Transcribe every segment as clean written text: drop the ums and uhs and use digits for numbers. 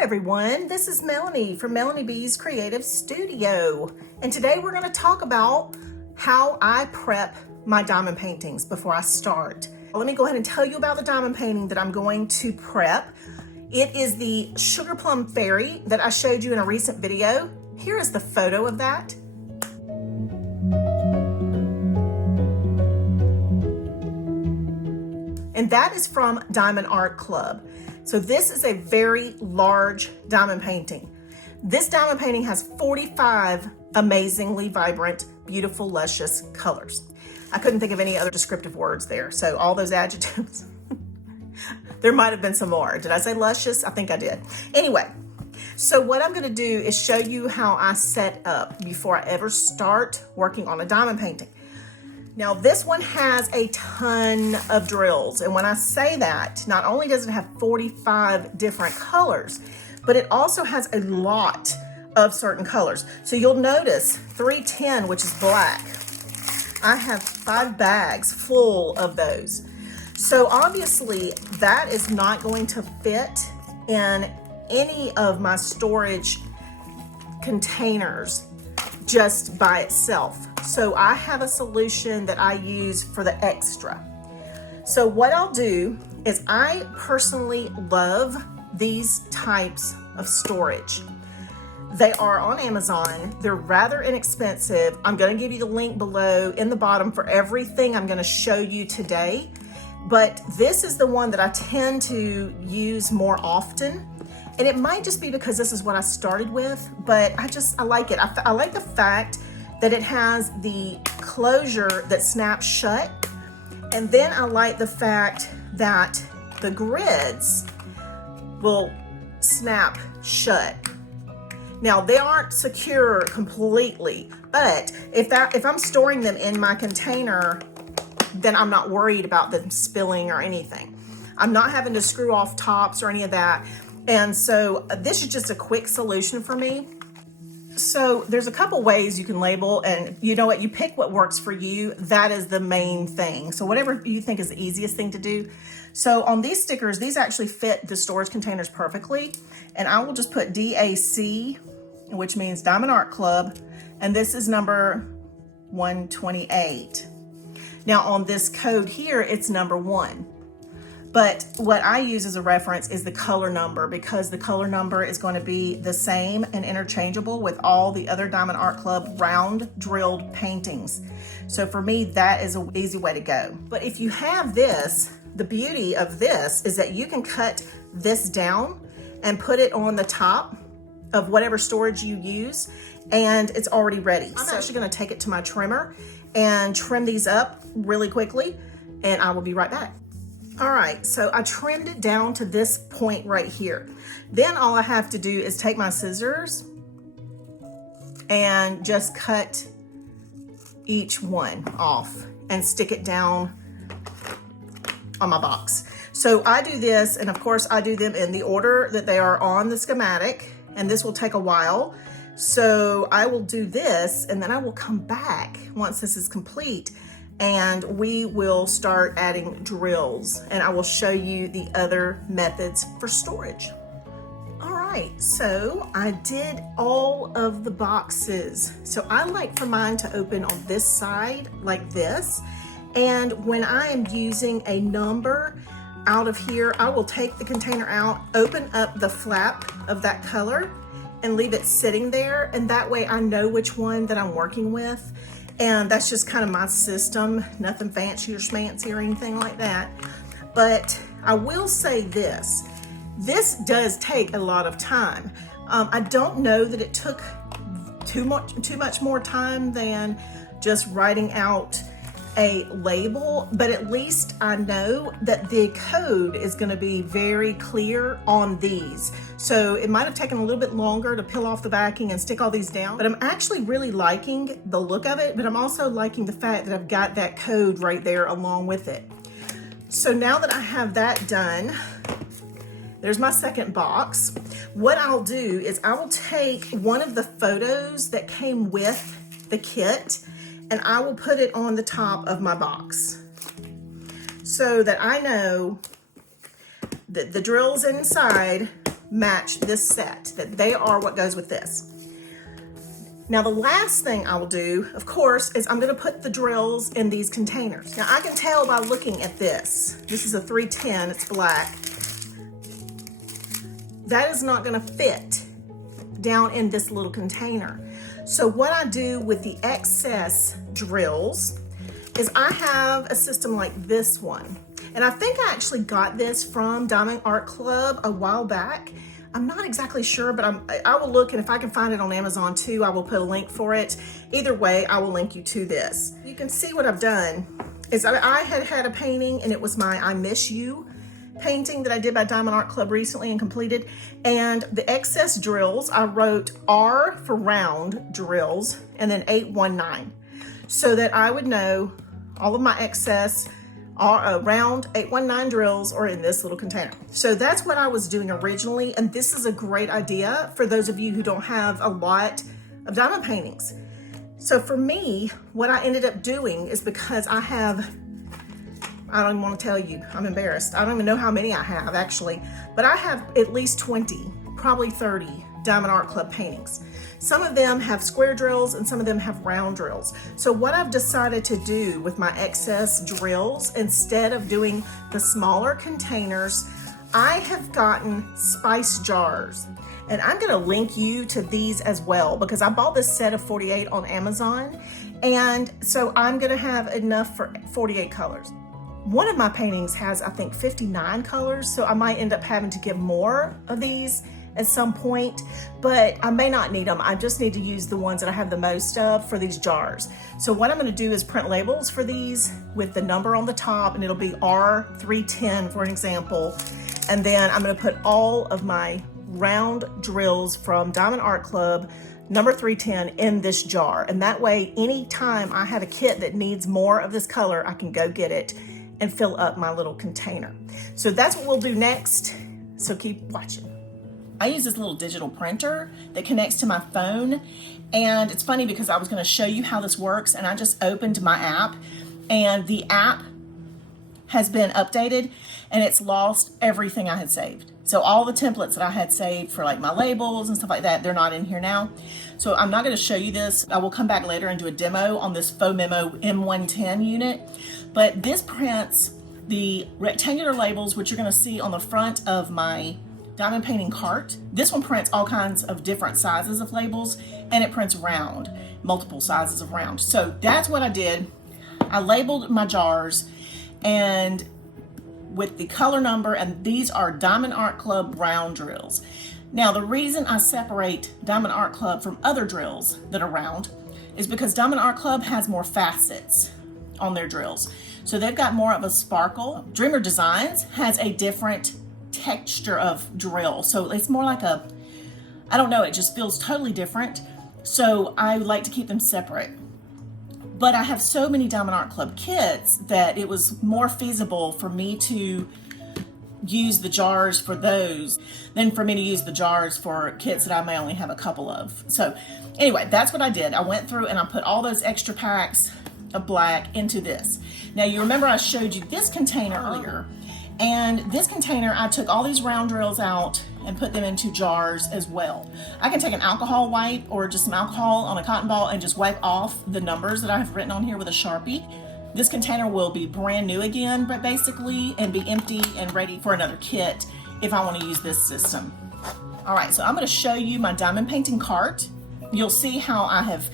everyone, this is Melanie from Melanie B's Creative Studio, and today we're going to talk about how I prep my diamond paintings before I start. Let me go ahead and tell you about the diamond painting that I'm going to prep. It is the Sugar Plum Fairy that I showed you in a recent video. Here is the photo of that. And that is from Diamond Art Club. So this is a very large diamond painting. This diamond painting has 45 amazingly vibrant, beautiful, luscious colors. I couldn't think of any other descriptive words there. So all those adjectives, there might have been some more. Did I say luscious? I think I did. Anyway, so what I'm gonna do is show you how I set up before I ever start working on a diamond painting. Now this one has a ton of drills, and when I say that, not only does it have 45 different colors, but it also has a lot of certain colors. So you'll notice 310, which is black. I have 5 bags full of those. So obviously that is not going to fit in any of my storage containers just by itself. So I have a solution that I use for the extra. So what I'll do is I personally love these types of storage. They are on Amazon. They're rather inexpensive. I'm going to give you the link below in the bottom for everything I'm going to show you today. But this is the one that I tend to use more often. And it might just be because this is what I started with, but I like it. I like the fact that it has the closure that snaps shut. And then I like the fact that the grids will snap shut. Now they aren't secure completely, but if I'm storing them in my container, then I'm not worried about them spilling or anything. I'm not having to screw off tops or any of that. And so this is just a quick solution for me. So there's a couple ways you can label, and you know what, you pick what works for you. That is the main thing. So whatever you think is the easiest thing to do. So on these stickers, these actually fit the storage containers perfectly. And I will just put DAC, which means Diamond Art Club. And this is number 128. Now on this code here, it's number 1. But what I use as a reference is the color number, because the color number is going to be the same and interchangeable with all the other Diamond Art Club round drilled paintings. So for me, that is an easy way to go. But if you have this, the beauty of this is that you can cut this down and put it on the top of whatever storage you use, and it's already ready. I'm actually going to take it to my trimmer and trim these up really quickly, and I will be right back. All right, so I trimmed it down to this point right here. Then all I have to do is take my scissors and just cut each one off and stick it down on my box. So I do this, and of course I do them in the order that they are on the schematic, and this will take a while. So I will do this, and then I will come back once this is complete, and we will start adding drills, and I will show you the other methods for storage. All right, so I did all of the boxes. So I like for mine to open on this side like this. And when I am using a number out of here, I will take the container out, open up the flap of that color, and leave it sitting there. And that way I know which one that I'm working with. And that's just kind of my system, nothing fancy or schmancy or anything like that. But I will say this does take a lot of time. I don't know that it took too much more time than just writing out a label, but at least I know that the code is going to be very clear on these. So it might have taken a little bit longer to peel off the backing and stick all these down, but I'm actually really liking the look of it, but I'm also liking the fact that I've got that code right there along with it. So now that I have that done, there's my second box. What I'll do is I will take one of the photos that came with the kit, and I will put it on the top of my box so that I know that the drills inside match this set, that they are what goes with this. Now the last thing I will do, of course, is I'm gonna put the drills in these containers. Now I can tell by looking at this. This is a 310, it's black. That is not gonna fit down in this little container. So what I do with the excess drills is I have a system like this one. And I think I actually got this from Diamond Art Club a while back. I'm not exactly sure, but I will look, and if I can find it on Amazon too, I will put a link for it. Either way, I will link you to this. You can see what I've done is I had a painting, and it was my I Miss You painting that I did by Diamond Art Club recently and completed. And the excess drills, I wrote R for round drills and then 819, so that I would know all of my excess round 819 drills are in this little container. So that's what I was doing originally, and this is a great idea for those of you who don't have a lot of diamond paintings. So for me, what I ended up doing is, because I don't even want to tell you, I'm embarrassed. I don't even know how many I have actually, but I have at least 20, probably 30 Diamond Art Club paintings. Some of them have square drills and some of them have round drills. So what I've decided to do with my excess drills, instead of doing the smaller containers, I have gotten spice jars. And I'm gonna link you to these as well, because I bought this set of 48 on Amazon. And so I'm gonna have enough for 48 colors. One of my paintings has, I think, 59 colors, so I might end up having to get more of these at some point, but I may not need them. I just need to use the ones that I have the most of for these jars. So what I'm gonna do is print labels for these with the number on the top, and it'll be R310 for an example. And then I'm gonna put all of my round drills from Diamond Art Club, number 310, in this jar. And that way, anytime I have a kit that needs more of this color, I can go get it and fill up my little container. So that's what we'll do next. So keep watching. I use this little digital printer that connects to my phone. And it's funny because I was gonna show you how this works, and I just opened my app, and the app has been updated and it's lost everything I had saved. So all the templates that I had saved for like my labels and stuff like that, they're not in here now. So I'm not gonna show you this. I will come back later and do a demo on this Phomemo M110 unit. But this prints the rectangular labels, which you're gonna see on the front of my diamond painting cart. This one prints all kinds of different sizes of labels, and it prints round, multiple sizes of round. So that's what I did. I labeled my jars and with the color number, and these are Diamond Art Club round drills. Now the reason I separate Diamond Art Club from other drills that are round is because Diamond Art Club has more facets on their drills. So they've got more of a sparkle. Dreamer Designs has a different texture of drill. So it's more like a, I don't know, it just feels totally different. So I like to keep them separate. But I have so many Diamond Art Club kits that it was more feasible for me to use the jars for those than for me to use the jars for kits that I may only have a couple of. So anyway, that's what I did. I went through and I put all those extra packs of black into this. Now you remember I showed you this container earlier, and this container, I took all these round drills out and put them into jars as well. I can take an alcohol wipe or just some alcohol on a cotton ball and just wipe off the numbers that I have written on here with a Sharpie. This container will be brand new again, but basically, and be empty and ready for another kit if I want to use this system. All right, so I'm going to show you my diamond painting cart. You'll see how I have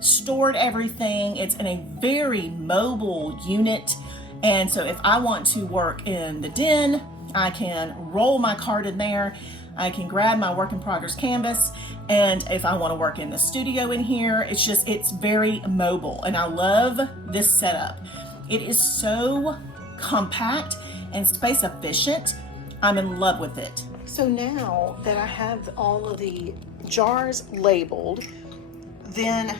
stored everything. It's in a very mobile unit. And so if I want to work in the den, I can roll my cart in there. I can grab my work in progress canvas. And if I want to work in the studio in here, it's very mobile. And I love this setup. It is so compact and space efficient. I'm in love with it. So now that I have all of the jars labeled, then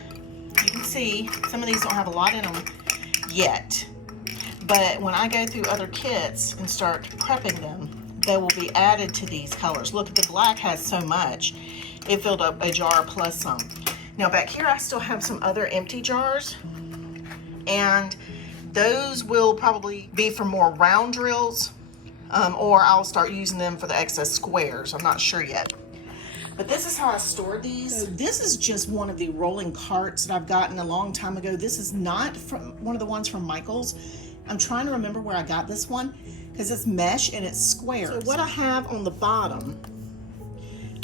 you can see some of these don't have a lot in them yet. But when I go through other kits and start prepping them, they will be added to these colors. Look, the black has so much. It filled up a jar plus some. Now back here, I still have some other empty jars, and those will probably be for more round drills. or I'll start using them for the excess squares. I'm not sure yet. But this is how I stored these. So this is just one of the rolling carts that I've gotten a long time ago. This is not from one of the ones from Michael's. I'm trying to remember where I got this one because it's mesh and it's square. So what I have on the bottom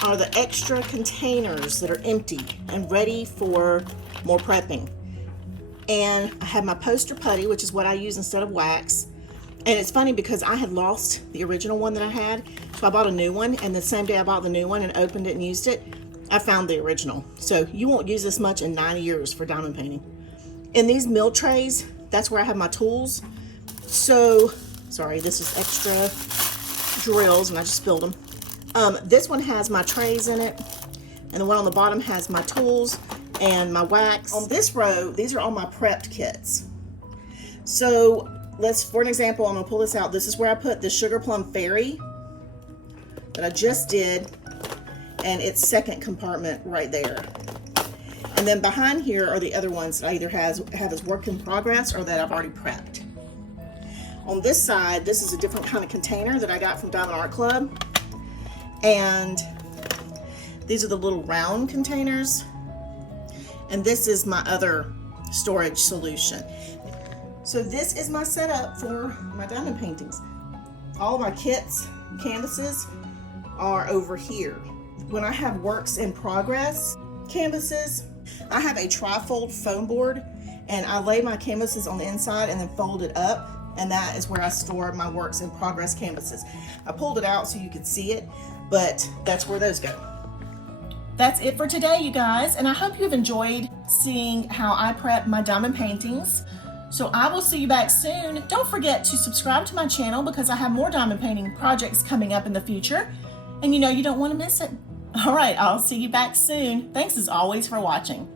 are the extra containers that are empty and ready for more prepping. And I have my poster putty, which is what I use instead of wax. And it's funny because I had lost the original one that I had, so I bought a new one, and the same day I bought the new one and opened it and used it, I found the original. So you won't use this much in 9 years for diamond painting. In these mill trays, that's where I have my tools. So, sorry, this is extra drills, and I just spilled them. This one has my trays in it, and the one on the bottom has my tools and my wax. On this row, these are all my prepped kits. So, for an example, I'm gonna pull this out. This is where I put the Sugar Plum Fairy that I just did, and its second compartment right there. And then behind here are the other ones that I either have as work in progress or that I've already prepped. On this side, this is a different kind of container that I got from Diamond Art Club. And these are the little round containers. And this is my other storage solution. So this is my setup for my diamond paintings. All of my kits, canvases are over here. When I have works in progress canvases, I have a trifold foam board, and I lay my canvases on the inside and then fold it up, and that is where I store my works in progress canvases. I pulled it out so you could see it, but that's where those go. That's it for today, you guys, and I hope you've enjoyed seeing how I prep my diamond paintings. So I will see you back soon. Don't forget to subscribe to my channel because I have more diamond painting projects coming up in the future, and you know you don't want to miss it. All right, I'll see you back soon. Thanks as always for watching.